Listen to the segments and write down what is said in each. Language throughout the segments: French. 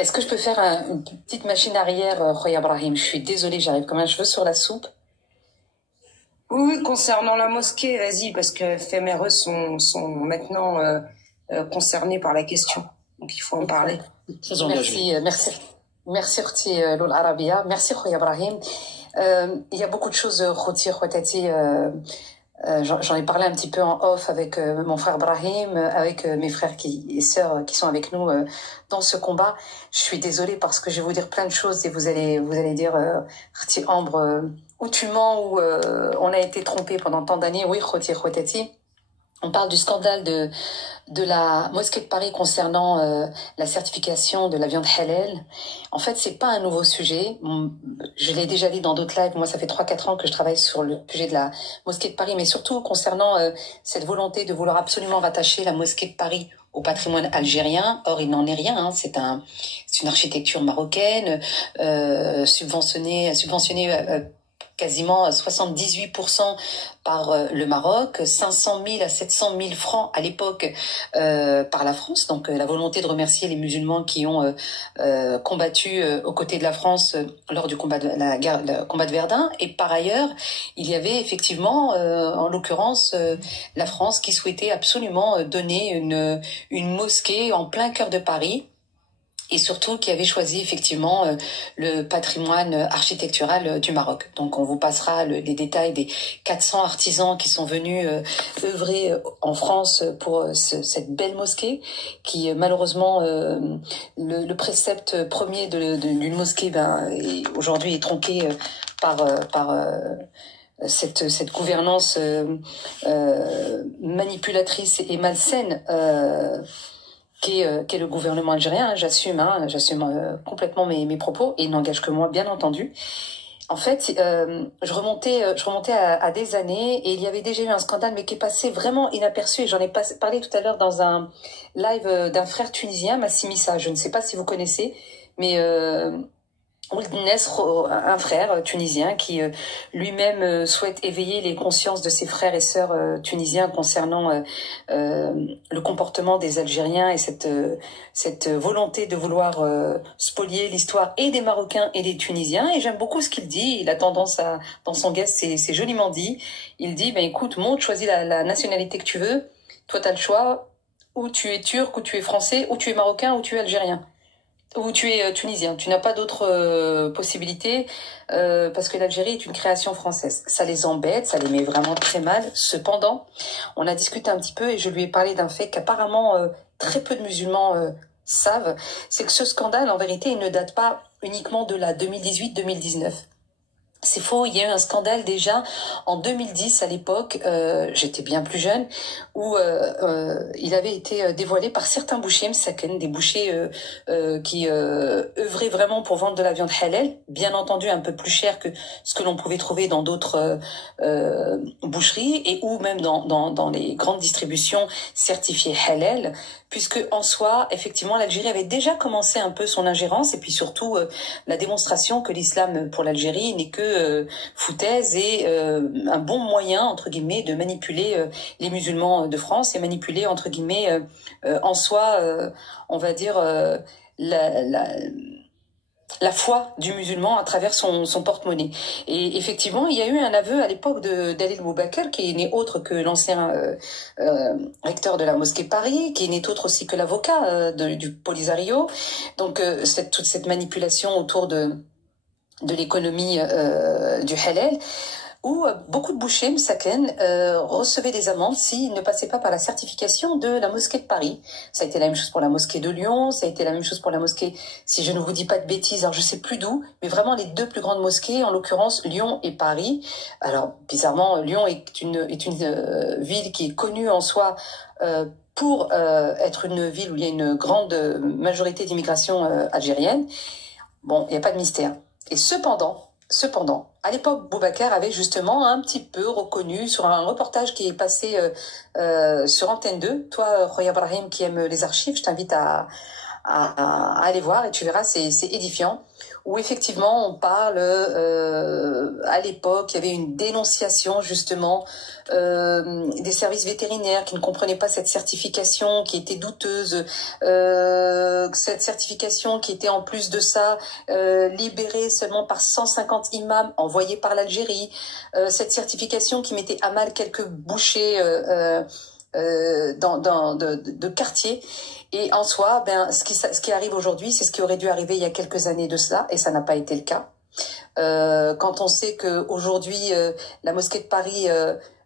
Est-ce que je peux faire une petite machine arrière, Khoya Ibrahim? Je suis désolée, j'arrive comme un cheveu sur la soupe. Oui, concernant la mosquée, vas-y, parce que FMRE sont maintenant concernés par la question. Donc il faut en parler. Très engagé. Merci, Khti Loul Arabia. Merci, Khoya Ibrahim. Il y a beaucoup de choses, Khoti, Khotati. J'en ai parlé un petit peu en off avec mon frère Brahim, avec mes frères et sœurs qui sont avec nous dans ce combat. Je suis désolée parce que je vais vous dire plein de choses et vous allez dire Khti Ambre, où tu mens, où on a été trompé pendant tant d'années. Oui, Khoti Khotati. On parle du scandale de la mosquée de Paris concernant la certification de la viande halal. En fait, c'est pas un nouveau sujet. Je l'ai déjà dit dans d'autres lives. Moi, ça fait 3-4 ans que je travaille sur le sujet de la mosquée de Paris, mais surtout concernant cette volonté de vouloir absolument rattacher la mosquée de Paris au patrimoine algérien. Or, il n'en est rien. Hein. C'est une architecture marocaine subventionnée quasiment 78% par le Maroc, 500 000 à 700 000 francs à l'époque par la France. Donc la volonté de remercier les musulmans qui ont combattu aux côtés de la France lors du combat de la guerre, le combat de Verdun. Et par ailleurs, il y avait effectivement, en l'occurrence, la France qui souhaitait absolument donner une mosquée en plein cœur de Paris. Et surtout qui avait choisi effectivement le patrimoine architectural du Maroc. Donc on vous passera les détails des 400 artisans qui sont venus œuvrer en France pour cette belle mosquée qui malheureusement le précepte premier d'une mosquée aujourd'hui est tronqué par cette gouvernance manipulatrice et malsaine qu'est le gouvernement algérien. J'assume complètement mes propos et n'engage que moi, bien entendu. En fait, je remontais à des années et il y avait déjà eu un scandale, mais qui est passé vraiment inaperçu. Et j'en ai parlé tout à l'heure dans un live d'un frère tunisien, Massimissa. Je ne sais pas si vous connaissez, mais Ould Nesr, un frère tunisien qui lui-même souhaite éveiller les consciences de ses frères et sœurs tunisiens concernant le comportement des Algériens et cette volonté de vouloir spolier l'histoire et des Marocains et des Tunisiens. Et j'aime beaucoup ce qu'il dit. Il a tendance à, dans son guest, c'est joliment dit. Il dit, écoute, monte, choisis la nationalité que tu veux. Toi, t'as le choix. Ou tu es turc, ou tu es français, ou tu es marocain, ou tu es algérien. Ou tu es tunisien, tu n'as pas d'autre possibilité parce que l'Algérie est une création française. Ça les embête, ça les met vraiment très mal. Cependant, on a discuté un petit peu et je lui ai parlé d'un fait qu'apparemment très peu de musulmans savent, c'est que ce scandale, en vérité, il ne date pas uniquement de la 2018-2019. C'est faux, il y a eu un scandale déjà en 2010 à l'époque, j'étais bien plus jeune, où il avait été dévoilé par certains bouchers msaken, des bouchers qui œuvraient vraiment pour vendre de la viande halal, bien entendu un peu plus cher que ce que l'on pouvait trouver dans d'autres boucheries et ou même dans les grandes distributions certifiées halal, puisque en soi, effectivement, l'Algérie avait déjà commencé un peu son ingérence et puis surtout la démonstration que l'islam pour l'Algérie n'est que foutaise et un bon moyen entre guillemets de manipuler les musulmans de France et manipuler entre guillemets en soi on va dire la foi du musulman à travers son porte-monnaie. Et effectivement, il y a eu un aveu à l'époque d'Alil Boubacar, qui n'est autre que l'ancien recteur de la mosquée de Paris, qui n'est autre aussi que l'avocat du Polisario. Donc toute cette manipulation autour de l'économie du halal, où beaucoup de bouchers msaken recevaient des amendes s'ils ne passaient pas par la certification de la mosquée de Paris. Ça a été la même chose pour la mosquée de Lyon, ça a été la même chose pour la mosquée, si je ne vous dis pas de bêtises, alors je sais plus d'où, mais vraiment les deux plus grandes mosquées, en l'occurrence Lyon et Paris. Alors bizarrement, Lyon est une ville qui est connue en soi pour être une ville où il y a une grande majorité d'immigration algérienne. Bon, il n'y a pas de mystère. Et cependant, à l'époque, Boubacar avait justement un petit peu reconnu sur un reportage qui est passé sur Antenne 2. Toi, Khoya Ibrahim, qui aime les archives, je t'invite à à aller voir et tu verras, c'est édifiant. Où effectivement on parle, à l'époque, il y avait une dénonciation justement des services vétérinaires qui ne comprenaient pas cette certification qui était douteuse, cette certification qui était en plus de ça libérée seulement par 150 imams envoyés par l'Algérie, cette certification qui mettait à mal quelques bouchers de quartier. Et en soi, ben, ce qui arrive aujourd'hui, c'est ce qui aurait dû arriver il y a quelques années de cela, et ça n'a pas été le cas. Quand on sait qu'aujourd'hui, la mosquée de Paris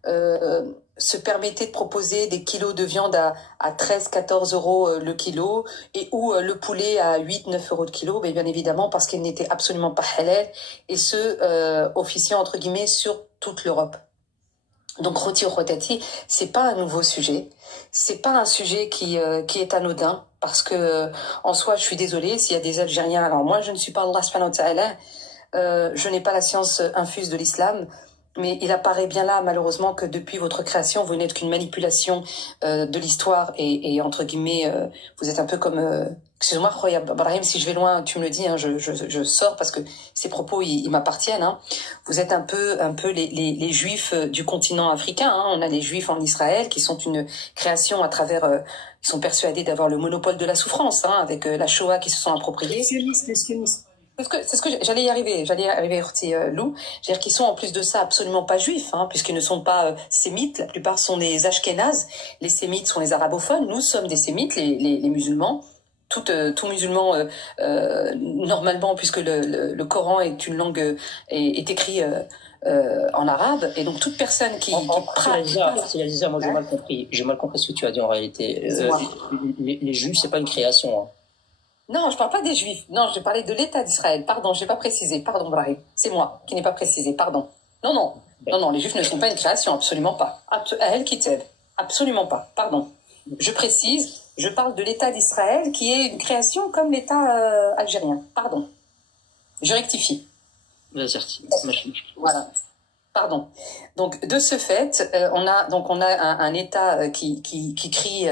se permettait de proposer des kilos de viande à 13-14 euros le kilo, et où le poulet à 8-9 euros le kilo, ben, bien évidemment parce qu'il n'était absolument pas halal, et ce, officiant entre guillemets sur toute l'Europe. Donc rôti ou rotati, c'est pas un nouveau sujet, c'est pas un sujet qui est anodin, parce que en soi, je suis désolée s'il y a des Algériens. Alors moi, je ne suis pas Allah subhanahu wa ta'ala, je n'ai pas la science infuse de l'islam, mais il apparaît bien là, malheureusement, que depuis votre création, vous n'êtes qu'une manipulation de l'histoire, et entre guillemets, vous êtes un peu comme... excuse-moi, Khoya Brahim, si je vais loin, tu me le dis, hein, je sors parce que ces propos, ils m'appartiennent. Hein. Vous êtes un peu les juifs du continent africain. Hein. On a les juifs en Israël qui sont une création à travers... ils sont persuadés d'avoir le monopole de la souffrance, hein, avec la Shoah qui se sont appropriés. Les sionistes. C'est ce que j'allais y arriver, Horti Lou. C'est-à-dire qu'ils sont en plus de ça absolument pas juifs, hein, puisqu'ils ne sont pas sémites. La plupart sont des ashkénazes. Les sémites sont les arabophones. Nous sommes des sémites, les musulmans. Tout musulman, normalement, puisque le Coran est une langue, est écrit en arabe, et donc toute personne qui pratique... Moi j'ai mal compris. J'ai mal compris ce que tu as dit en réalité. Les juifs, c'est pas une création. Hein. Non, je parle pas des Juifs. Non, je parlais de l'État d'Israël. Pardon, je n'ai pas précisé. Pardon, Brahim. C'est moi qui n'ai pas précisé. Pardon. Non. Les Juifs ne sont pas une création. Absolument pas. El Kitab. Absolument pas. Pardon. Je précise. Je parle de l'État d'Israël qui est une création comme l'État algérien. Pardon. Je rectifie. Voilà. Pardon. Donc, de ce fait, on a un État qui crie...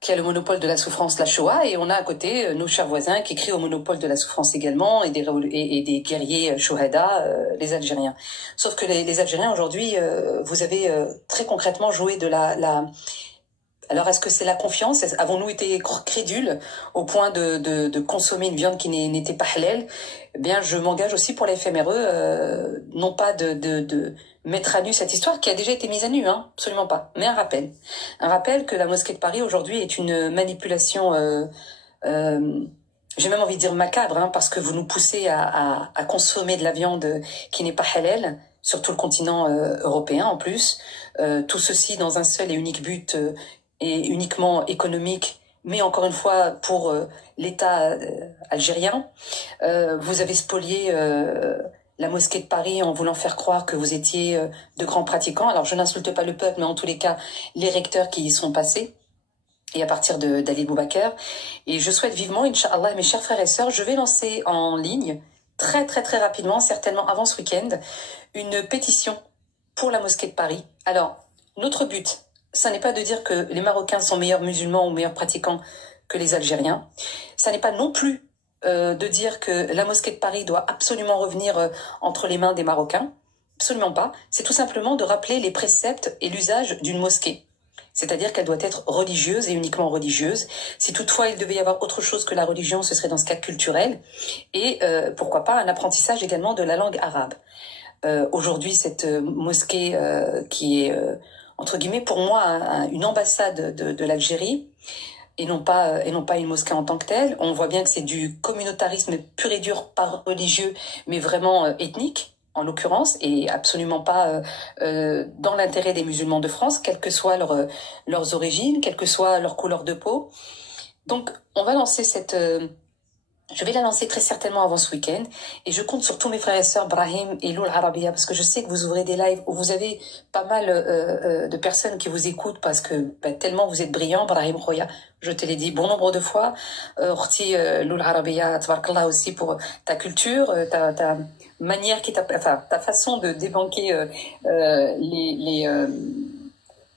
qui a le monopole de la souffrance, la Shoah, et on a à côté nos chers voisins qui crient au monopole de la souffrance également, et des guerriers Shohada, les Algériens. Sauf que les Algériens aujourd'hui, vous avez très concrètement joué de la... Alors, est-ce que c'est la confiance? Avons-nous été crédules au point de consommer une viande qui n'était pas halal? Eh bien, je m'engage aussi pour la FMRE, non pas de mettre à nu cette histoire qui a déjà été mise à nu, hein, absolument pas, mais un rappel. Un rappel que la mosquée de Paris aujourd'hui est une manipulation, j'ai même envie de dire macabre, hein, parce que vous nous poussez à consommer de la viande qui n'est pas halal, sur tout le continent européen en plus. Tout ceci dans un seul et unique but, et uniquement économique, mais encore une fois pour l'État algérien. Vous avez spolié la mosquée de Paris en voulant faire croire que vous étiez de grands pratiquants. Alors je n'insulte pas le peuple, mais en tous les cas, les recteurs qui y sont passés, et à partir d'Ali Boubaker. Et je souhaite vivement, Inch'Allah, mes chers frères et sœurs, je vais lancer en ligne, très très très rapidement, certainement avant ce week-end, une pétition pour la mosquée de Paris. Alors, notre but, ça n'est pas de dire que les Marocains sont meilleurs musulmans ou meilleurs pratiquants que les Algériens. Ça n'est pas non plus de dire que la mosquée de Paris doit absolument revenir entre les mains des Marocains. Absolument pas. C'est tout simplement de rappeler les préceptes et l'usage d'une mosquée. C'est-à-dire qu'elle doit être religieuse et uniquement religieuse. Si toutefois il devait y avoir autre chose que la religion, ce serait dans ce cas culturel. Et pourquoi pas un apprentissage également de la langue arabe. Aujourd'hui, cette mosquée qui est... entre guillemets, pour moi, une ambassade de l'Algérie, et non pas une mosquée en tant que telle. On voit bien que c'est du communautarisme pur et dur, pas religieux, mais vraiment ethnique, en l'occurrence, et absolument pas dans l'intérêt des musulmans de France, quelles que soient leurs origines, quelle que soit leur couleur de peau. Donc, on va lancer cette... je vais la lancer très certainement avant ce week-end, et je compte sur tous mes frères et sœurs Brahim et Loul Arabia, parce que je sais que vous ouvrez des lives où vous avez pas mal de personnes qui vous écoutent, parce que tellement vous êtes brillants. Brahim Khoya, je te l'ai dit bon nombre de fois. Orti Loul Arabia, tabarakallah aussi pour ta culture, ta manière ta façon de débanquer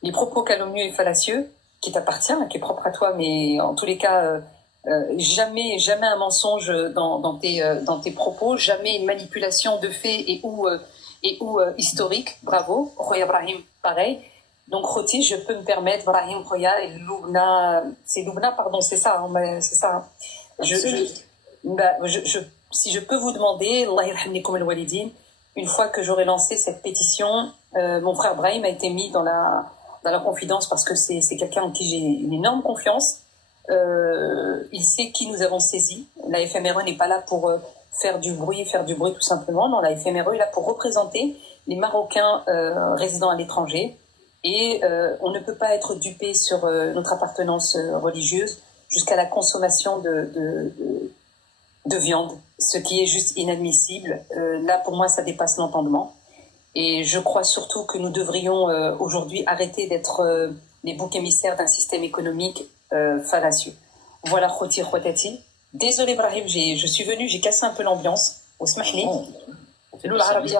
les propos calomnieux et fallacieux. qui t'appartient, qui est propre à toi, mais en tous les cas, jamais un mensonge dans tes propos, jamais une manipulation de faits et ou historique. Bravo. Khoya Ibrahim, pareil. Donc, Khoti, je peux me permettre, Ibrahim, Khoya et Loubna, c'est Loubna, pardon, c'est ça, c'est ça. Hein. Si je peux vous demander, Allah yarhamnikum al-walidin, une fois que j'aurai lancé cette pétition, mon frère Brahim a été mis dans la confidence parce que c'est quelqu'un en qui j'ai une énorme confiance. Il sait qui nous avons saisi. La FMRE n'est pas là pour faire du bruit tout simplement. Non, la FMRE est là pour représenter les Marocains résidant à l'étranger. Et on ne peut pas être dupé sur notre appartenance religieuse jusqu'à la consommation de viande, ce qui est juste inadmissible. Là, pour moi, ça dépasse l'entendement. Et je crois surtout que nous devrions aujourd'hui arrêter d'être les boucs émissaires d'un système économique fallacieux. Voilà, Khoti Khotati. Désolé, Brahim, je suis venu, j'ai cassé un peu l'ambiance. Osmahli. Loul Arabia.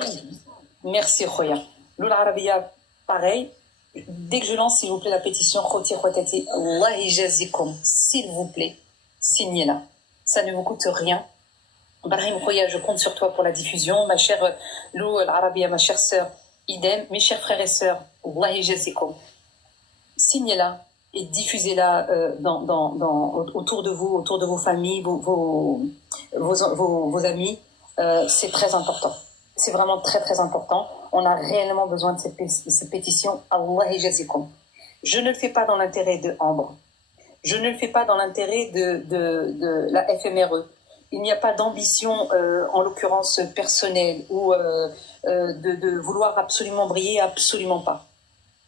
Merci, Khoya. Loul Arabia, pareil. Dès que je lance, s'il vous plaît, la pétition Khoti Khotati, Allah yajazikum, s'il vous plaît, signez-la. Ça ne vous coûte rien. Brahim Khoya, je compte sur toi pour la diffusion. Ma chère Lou Arabia, ma chère sœur, idem. Mes chers frères et sœurs, Allah yajazikum. Signez-la et diffusez-la autour de vous, autour de vos familles, vos amis. C'est très important. C'est vraiment très, très important. On a réellement besoin de cette pétition. Allah yajazikum. Je ne le fais pas dans l'intérêt de Ambre. Je ne le fais pas dans l'intérêt de la FMRE. Il n'y a pas d'ambition, en l'occurrence personnelle, ou de vouloir absolument briller, absolument pas.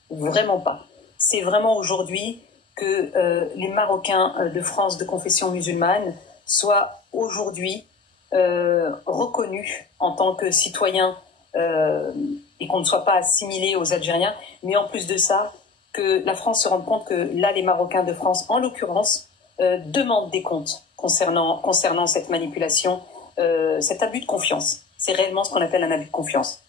Vraiment pas. C'est vraiment aujourd'hui que les Marocains de France de confession musulmane soient aujourd'hui reconnus en tant que citoyens et qu'on ne soit pas assimilés aux Algériens. Mais en plus de ça, que la France se rende compte que là, les Marocains de France, en l'occurrence, demandent des comptes concernant cette manipulation, cet abus de confiance. C'est réellement ce qu'on appelle un abus de confiance.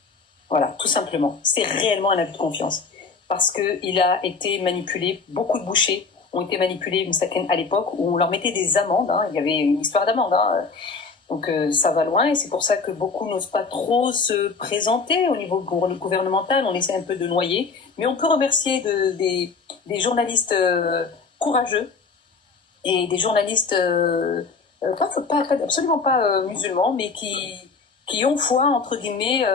Voilà, tout simplement. C'est réellement un abus de confiance. Parce qu'il a été manipulé, beaucoup de bouchers ont été manipulés à l'époque où on leur mettait des amendes. Hein, il y avait une histoire d'amende. Hein, donc ça va loin et c'est pour ça que beaucoup n'osent pas trop se présenter au niveau gouvernemental. On essaie un peu de noyer. Mais on peut remercier des journalistes courageux et des journalistes absolument pas musulmans, mais qui ont foi, entre guillemets,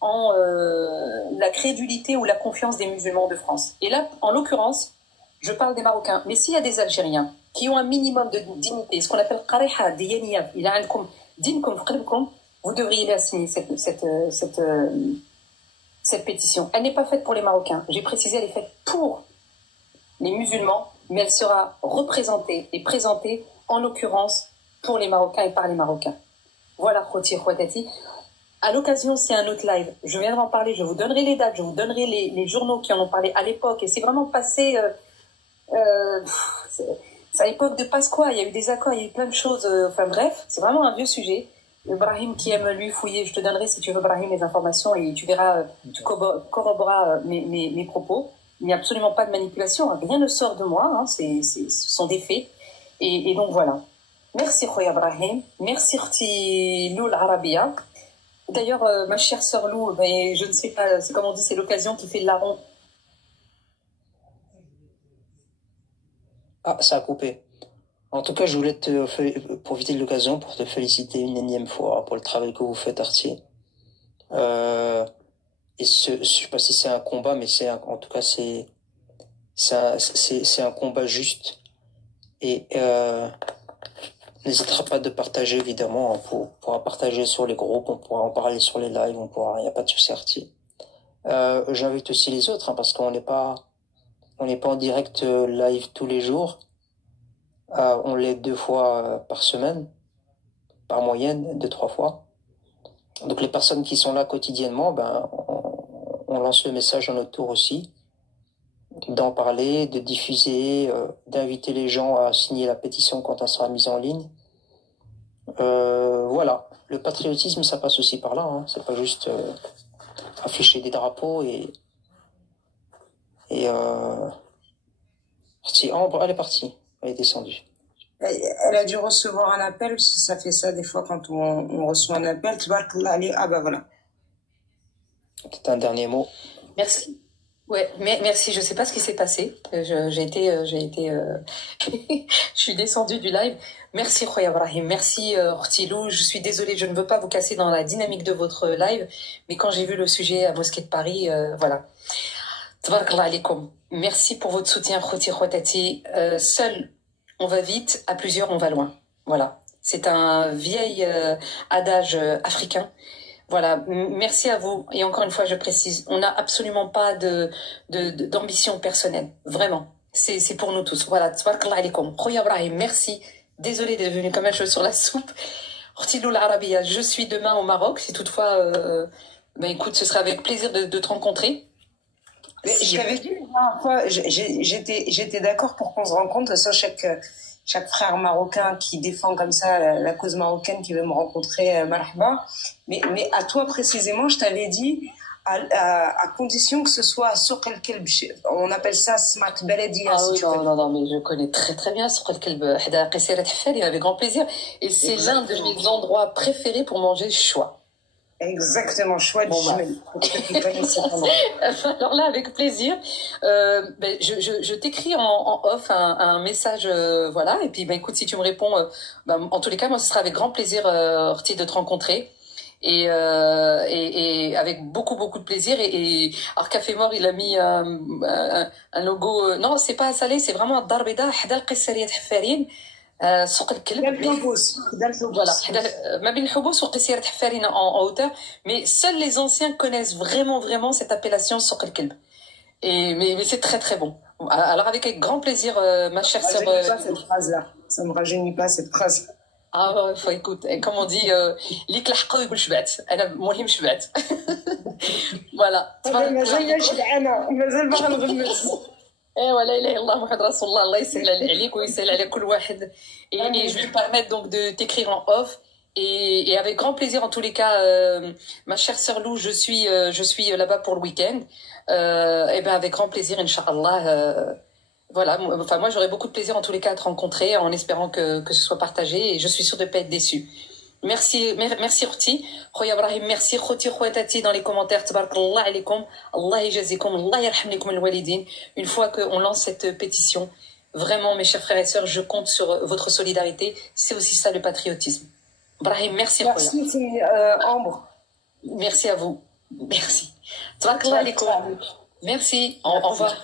en la crédulité ou la confiance des musulmans de France. Et là, en l'occurrence, je parle des Marocains. Mais s'il y a des Algériens qui ont un minimum de dignité, ce qu'on appelle qariha, diyaniyah, il a alkum, dinkum, fqribkum, vous devriez la signer, cette pétition. Elle n'est pas faite pour les Marocains. J'ai précisé, elle est faite pour les musulmans, mais elle sera représentée et présentée, en l'occurrence, pour les Marocains et par les Marocains. Voilà, Khoti Khouatati. À l'occasion, c'est un autre live. Je viendrai en parler, je vous donnerai les dates, je vous donnerai les journaux qui en ont parlé à l'époque. Et c'est vraiment passé... c'est à l'époque de Pasqua, il y a eu des accords, il y a eu plein de choses. Enfin bref, c'est vraiment un vieux sujet. Brahim qui aime lui fouiller, je te donnerai si tu veux, Brahim, les informations et tu verras, tu corroboreras mes propos. Il n'y a absolument pas de manipulation, rien ne sort de moi, hein, ce sont des faits. Et donc voilà. Merci Khoya Brahim, merci Khti Loul Arabia. D'ailleurs, ma chère sœur Lou, mais je ne sais pas, c'est comme on dit, c'est l'occasion qui fait le larron. Ah, ça a coupé. En tout cas, je voulais profiter de l'occasion pour te féliciter une énième fois pour le travail que vous faites, Artier. Et je sais pas si c'est un combat, mais en tout cas, c'est un combat juste. Et n'hésitera pas de partager, évidemment. On pourra partager sur les groupes, on pourra en parler sur les lives, il n'y a pas de souci, Artier. J'invite aussi les autres, hein, parce qu'on n'est pas en direct live tous les jours. On l'est 2 fois par semaine, par moyenne, 2-3 fois. Donc les personnes qui sont là quotidiennement, on lance le message à notre tour aussi, d'en parler, de diffuser, d'inviter les gens à signer la pétition quand elle sera mise en ligne. Voilà, le patriotisme, ça passe aussi par là, hein. C'est pas juste afficher des drapeaux et Partie Ambre, elle est partie. Elle est descendue. Elle a dû recevoir un appel, parce que ça fait ça des fois quand on reçoit un appel. Ah bah voilà. Peut-être un dernier mot. Merci. Ouais, merci. Je sais pas ce qui s'est passé. Je suis descendue du live. Merci Khoya Ibrahim. Merci Hortilou. Je suis désolée, je ne veux pas vous casser dans la dynamique de votre live, mais quand j'ai vu le sujet à Mosquée de Paris, voilà. Tabarakallah alaikum. Merci pour votre soutien, Khoti Khotati. Seul, on va vite, à plusieurs, on va loin. Voilà. C'est un vieil adage africain. Voilà, merci à vous. Et encore une fois, je précise, on n'a absolument pas d'ambition personnelle. Vraiment. C'est pour nous tous. Voilà, tabarakallah alaikum. Khoya Ibrahim, merci. Désolée d'être venue comme un cheveu sur la soupe. Hortilou l'Arabia, je suis demain au Maroc. Si toutefois, ben écoute, ce sera avec plaisir de te rencontrer. Je t'avais dit la dernière fois, j'étais d'accord pour qu'on se rencontre, soit chaque frère marocain qui défend comme ça la cause marocaine qui veut me rencontrer, marhaba. Mais à toi précisément, je t'avais dit à condition que ce soit sur quelqu'un, on appelle ça smart baladia. Ah oui, non, mais je connais très très bien Souq el-Kelb, Hada Qessirat Hfari, avec grand plaisir. Et c'est l'un de mes endroits préférés pour manger choix. Exactement, choix de jumelle. Alors là, avec plaisir. Je t'écris en off un message, voilà. Et puis, ben écoute, si tu me réponds, en tous les cas, moi, ce sera avec grand plaisir, Horty, de te rencontrer. Et avec beaucoup de plaisir. Et alors, Café Mort, il a mis un logo. Non, c'est pas salé, c'est vraiment Darbeda, Hadal Qessariat Hfarin. سوق الكلب voilà ما بين الحبوس وقصيرة حفارين en hauteur, mais seuls les anciens connaissent vraiment cette appellation سوق الكلب. Et mais c'est très très bon. Alors avec grand plaisir, ma chère sœur. Ça me rajeunit pas cette phrase. Ah faut écoute, comme on dit اللي كلحقوا يقول شبعت انا المهم شبعت. Voilà. مازال شبعانة مازال باغا نغمس. ايوا لا اله الا الله محمد رسول الله الله يسهل عليك ويسهل على كل واحد. Et je vais me permettre donc de t'écrire en off et avec grand plaisir en tous les cas, ma chère sœur Lou, je suis là-bas pour le week-end, et ben avec grand plaisir inchallah. Voilà, enfin moi j'aurais beaucoup de plaisir en tous les cas à te rencontrer en espérant que ce soit partagé et je suis sûre de pas être déçue. Merci Horty. Khoya Ibrahim, merci Khoti Khouatati dans les commentaires. Tabarakallah alaikum. Allah yajazikum. Allah yarham likum al-walidin. Une fois qu'on lance cette pétition, vraiment mes chers frères et sœurs, je compte sur votre solidarité. C'est aussi ça le patriotisme. Ibrahim, merci Khoya. Merci Ambre. Merci à vous. Merci. Tabarakallah alaikum. Merci. Au revoir.